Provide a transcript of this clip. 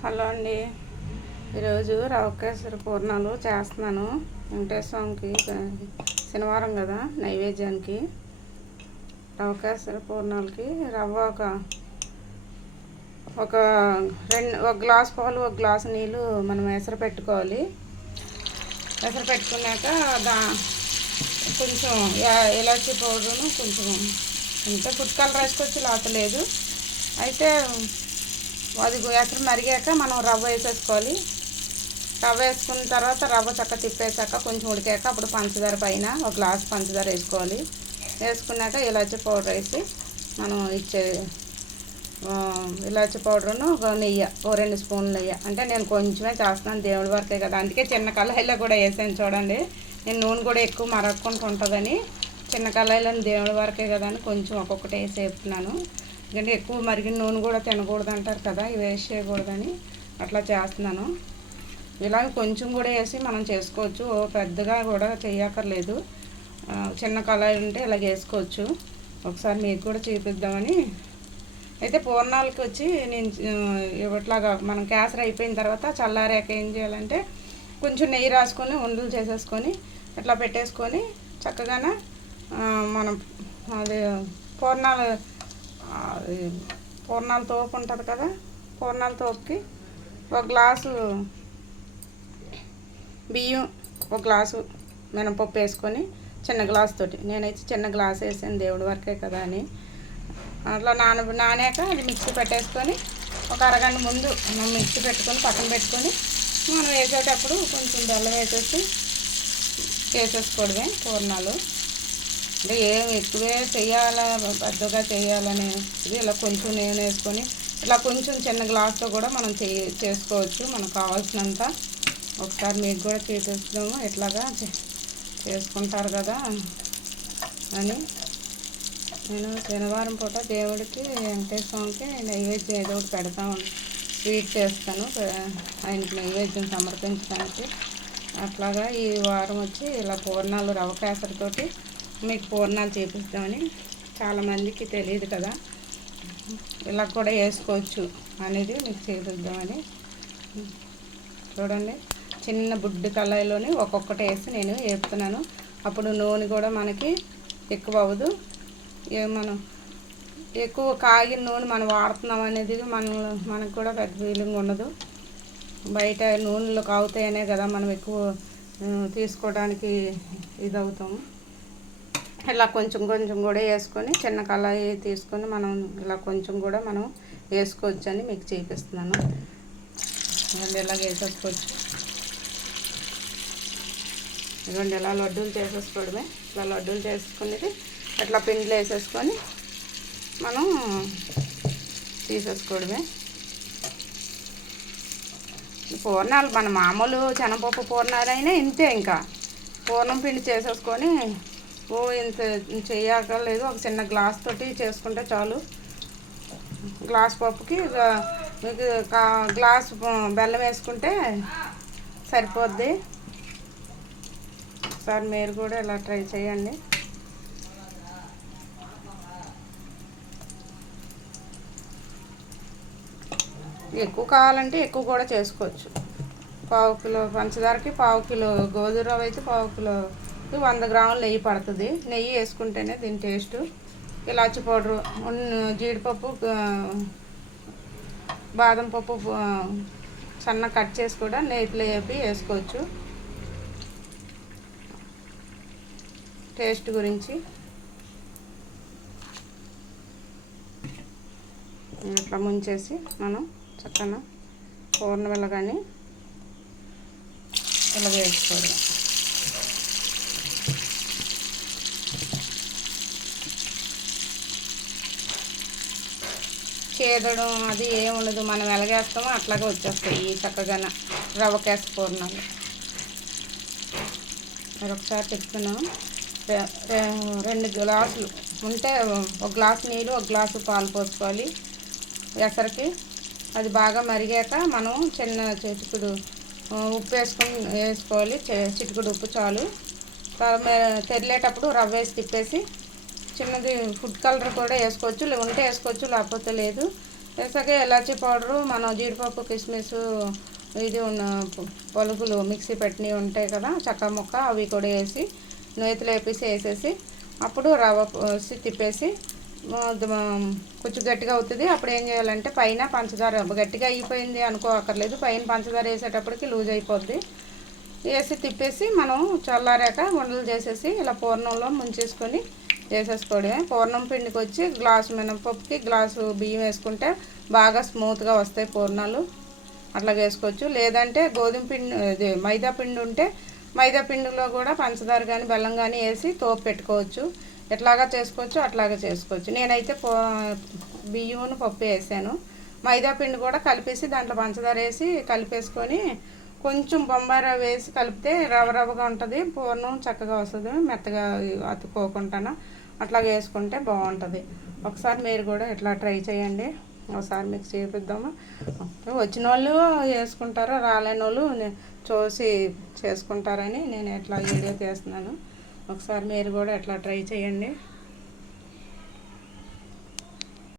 Hello అండి. ఈరోజు రవ్వ కేసరి పూర్ణాలు చేస్తున్నాను. వెంకటేశ్వర స్వామికి శనివారం కదా, నైవేద్యానికి రవ్వ కేసరి పూర్ణాలకి రవ్వ ఒక గ్లాస్ పాలు, ఒక గ్లాసు నీళ్ళు మనం ఎసరు పెట్టుకోవాలి. ఎసరు పెట్టుకున్నాక కొంచెం ఇలాచీ పౌడరును కొంచెం అంటే ఫుడ్ కలర్ వేసుకోవచ్చు, లేకపోలేదు. అయితే అది ఎసరు మరిగాక మనం రవ్వ వేసేసుకోవాలి. రవ్వ వేసుకున్న తర్వాత రవ్వ చక్క తిప్పేసాక కొంచెం ఉడికాక అప్పుడు పంచదార పైన ఒక గ్లాస్ పంచదార వేసుకోవాలి. వేసుకున్నాక ఇలాచీ పౌడర్ వేసి మనం ఇలాచీ పౌడర్ను ఒక నెయ్యి, 2 స్పూన్లు నెయ్యి, అంటే నేను కొంచెమే చేస్తున్నాను, దేవుడి వరకే కదా, అందుకే చిన్న కళాయిలో కూడా వేసాను. చూడండి, నేను నూనె కూడా ఎక్కువ మరగకుండా ఉంటుందని చిన్న కళాయిలో దేవుడి వరకే కదా అని కొంచెం ఒక్కొక్కటి వేసి వేస్తున్నాను. ఎందుకంటే ఎక్కువ మరిగిన నూనె కూడా తినకూడదు అంటారు కదా, ఇవి వేస్ట్ చేయకూడదని అట్లా చేస్తున్నాను. ఇలాగ కొంచెం కూడా వేసి మనం చేసుకోవచ్చు, పెద్దగా కూడా చేయక్కర్లేదు. చిన్న కళాయి ఉంటే ఇలాగ వేసుకోవచ్చు. ఒకసారి మీకు కూడా చూపిద్దామని. అయితే పూర్ణాలకి వచ్చి నేను ఇట్లాగా మనం కేసరి అయిపోయిన తర్వాత చల్లారాక ఏం చేయాలంటే కొంచెం నెయ్యి రాసుకొని ఉండలు చేసేసుకొని ఇట్లా పెట్టేసుకొని చక్కగానే మనం అది పూర్ణాల తోపు ఉంటుంది కదా, పూర్ణాల తోపుకి ఒక గ్లాసు బియ్యం, ఒక గ్లాసు మినపప్పు వేసుకొని చిన్న గ్లాస్ తోటి, నేనైతే చిన్న గ్లాస్ వేసాను దేవుడి వరకే కదా అని. అట్లా నానాక అది మిక్సీ పెట్టేసుకొని ఒక అరగంట ముందు మనం మిక్సీ పెట్టుకొని పక్కన పెట్టుకొని మనం వేసేటప్పుడు కొంచెం బెల్లం వేసేసుకోవడమే పూర్ణాలు. అంటే ఏం ఎక్కువే చేయాలా, పెద్దగా చేయాలని ఇది ఇలా కొంచెం నేను వేసుకొని ఇలా కొంచెం చిన్న గ్లాస్తో కూడా మనం చేసుకోవచ్చు మనకు కావాల్సినంత. ఒకసారి మీకు కూడా చూపిస్తాము ఎట్లాగా చేసుకుంటారు కదా అని. నేను శనివారం పూట దేవుడికి వెంకటేశ్వరకి నైవేద్యం ఏదో ఒకటి పెడతాను, స్వీట్ చేస్తాను ఆయనకి నైవేద్యం సమర్పించడానికి. అట్లాగా ఈ వారం వచ్చి ఇలా పూర్ణాలు రవ్వ కేసరితోటి మీకు పూర్ణాలు చూపిస్తామని. చాలామందికి తెలియదు కదా, ఇలా కూడా వేసుకోవచ్చు అనేది మీకు చూపిద్దామని. చూడండి, చిన్న బుడ్డి కళాయిలోని ఒక్కొక్కటి వేసి నేను వేపుతున్నాను. అప్పుడు నూనె కూడా మనకి ఎక్కువ అవ్వదు, మనం ఎక్కువ కాగిన నూనె మనం వాడుతున్నాం అనేది మనకు కూడా పెద్ద ఫీలింగ్ ఉండదు. బయట నూనెలు కాగుతాయనే కదా మనం ఎక్కువ తీసుకోవడానికి ఇది అవుతాము. ఇలా కొంచెం కొంచెం కూడా వేసుకొని చిన్న కళాయి తీసుకొని మనం ఇలా కొంచెం కూడా మనం వేసుకోవచ్చు అని మీకు చూపిస్తున్నాను. ఇదిగోండి, ఇలా వేసేసుకోవచ్చు. ఇదిగోండి, ఇలా లడ్డూలు చేసేసుకోవడమే. ఇలా లడ్డూలు చేసుకునేది అట్లా పిండిలో వేసేసుకొని మనం తీసేసుకోవడమే. పూర్ణాలు మన మామూలు శనగపప్పు పూర్ణాలైనా ఇంతే, ఇంకా పూర్ణం పిండి చేసేసుకొని ఇంత చేయక్కర్లేదు, ఒక చిన్న గ్లాస్ తోటి చేసుకుంటే చాలు. గ్లాస్ పప్పుకి మీకు గ్లాస్ బెల్లం వేసుకుంటే సరిపోద్ది. ఒకసారి మీరు కూడా ఇలా ట్రై చేయండి. ఎక్కువ కావాలంటే ఎక్కువ కూడా చేసుకోవచ్చు. 1/2 కిలో పంచదారకి 1/2 కిలో గోధుమ రవ్వ అయితే 1/2 కిలో 100 గ్రాములు నెయ్యి పడుతుంది. నెయ్యి వేసుకుంటేనే దీని టేస్టు. ఇలాచి పౌడరు, జీడిపప్పు, బాదం పప్పు సన్న కట్ చేసి కూడా నెయ్యిలో వేపి వేసుకోవచ్చు. టేస్ట్ గురించి ఇట్లా ముంచేసి మనం చక్కగా పూర్ణమిల్ల కానీ ఇలా వేసుకోవడం. చేదడం అది ఏముండదు, మనం ఎలాగేస్తామో అట్లాగే వచ్చేస్తాయి ఈ చక్కగా రవ్వ కేసరి పూర్ణాలు. మీరు ఒకసారి చెప్తున్నాను. 2 గ్లాసులు ఉంటే ఒక గ్లాసు నీళ్ళు, ఒక గ్లాసు పాలు పోసుకోవాలి ఎసరికి. అది బాగా మరిగాక మనం చిన్న చిటికుడు ఉప్పు వేసుకోవాలి, చిటికుడు ఉప్పు చాలు. తెరిలేటప్పుడు రవ్వ వేసి తిప్పేసి చిన్నది ఫుడ్ కలర్ కూడా వేసుకోవచ్చు, ఉంటే వేసుకోవచ్చు, లేకపోతే లేదు. వేసాక ఇలాచీ పౌడరు, మనం జీడిపప్పు కిస్మిస్ ఇది ఉన్న పలుకులు మిక్సీ పెట్టినవి ఉంటాయి కదా చక్క ముక్క, అవి కూడా వేసి నేతిలో వేసేసి అప్పుడు రవ్వ పోసి తిప్పేసి కొంచెం గట్టిగా అవుతుంది. అప్పుడు ఏం చేయాలంటే పైన పంచదార, గట్టిగా అయిపోయింది అనుకోకర్లేదు, పైన పంచదార వేసేటప్పటికి లూజ్ అయిపోద్ది. వేసి తిప్పేసి మనం చల్లారాక ఉండలు చేసేసి ఇలా పూర్ణంలో ముంచేసుకొని వేసేసుకోవడమే. పూర్ణం పిండికి వచ్చి గ్లాసు మినపప్పుకి గ్లాసు బియ్యం వేసుకుంటే బాగా స్మూత్గా వస్తాయి పూర్ణాలు. అట్లా వేసుకోవచ్చు. లేదంటే గోధుమ పిండి, ఇది మైదా పిండి ఉంటే మైదా పిండిలో కూడా పంచదార కానీ బెల్లం కానీ వేసి తోపు పెట్టుకోవచ్చు. ఎట్లాగా చేసుకోవచ్చు అట్లాగా చేసుకోవచ్చు. నేనైతే బియ్యం పప్పు వేసాను. మైదా పిండి కూడా కలిపేసి దాంట్లో పంచదార వేసి కలిపేసుకొని కొంచెం బొంబాయి రవ్వ వేసి కలిపితే రవ్వ రవ్వగా ఉంటుంది, పూర్ణం చక్కగా వస్తుంది, మెత్తగా అతుక్కోకుండా అట్లా వేసుకుంటే బాగుంటుంది. ఒకసారి మీరు కూడా ఇట్లా ట్రై చేయండి. ఒకసారి మీకు చూపిద్దాము. వచ్చిన వాళ్ళు వేసుకుంటారు, రాలేని వాళ్ళు చూసి చేసుకుంటారని నేను ఇట్లా వీడియో తీస్తున్నాను. ఒకసారి మీరు కూడా ఇట్లా ట్రై చేయండి.